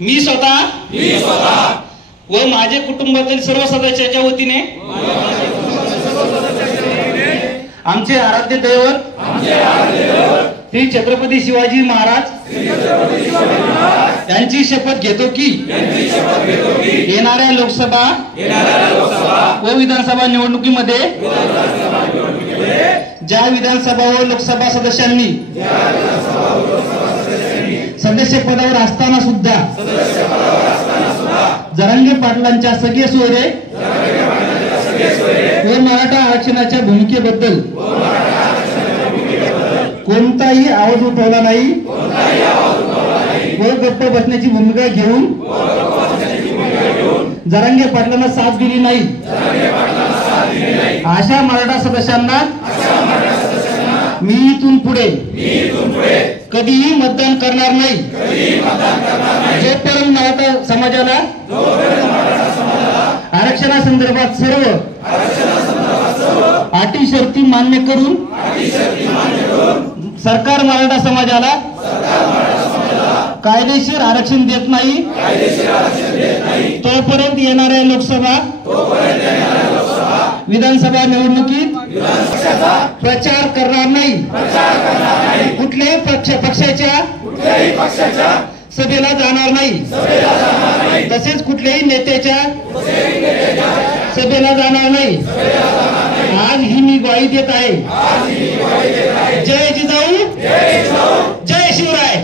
मी स्वतः व माझे कुटुंबातील सर्व सदस्याच्या वतीने आमचे आराध्य दैवत श्री छत्रपती शिवाजी महाराज यांची शपथ घेतो की येणाऱ्या लोकसभा व विधानसभा निवडणुकीमध्ये ज्या विधानसभा व लोकसभा सदस्यांनी सदस्य पदावर असताना सुद्धा जरांगे पाटलांच्या सगळे सोयरे व मराठा आरक्षणाच्या भूमिकेबद्दल कोणताही आवाज उठवला नाही व गप्प बसण्याची भूमिका घेऊन जरांगे पाटलांना साथ दिली नाही अशा मराठा सदस्यांना मी इथून पुढे कधीही मतदान करणार नाही। जोपर्यंत मराठा समाजाला आरक्षणासंदर्भात सर्व अटी शर्ती मान्य करून सरकार मराठा समाजाला कायदेशीर आरक्षण देत नाही तोपर्यंत येणाऱ्या लोकसभा विधानसभा निवडणुकीत प्रचार करणार नाही। कुठल्याही पक्षाच्या सभेला जाणार नाही तसेच कुठल्याही नेत्याच्या सभेला जाणार नाही। आज ही मी ग्वाही देत आहे। जय जिजाऊ जय शिवराय।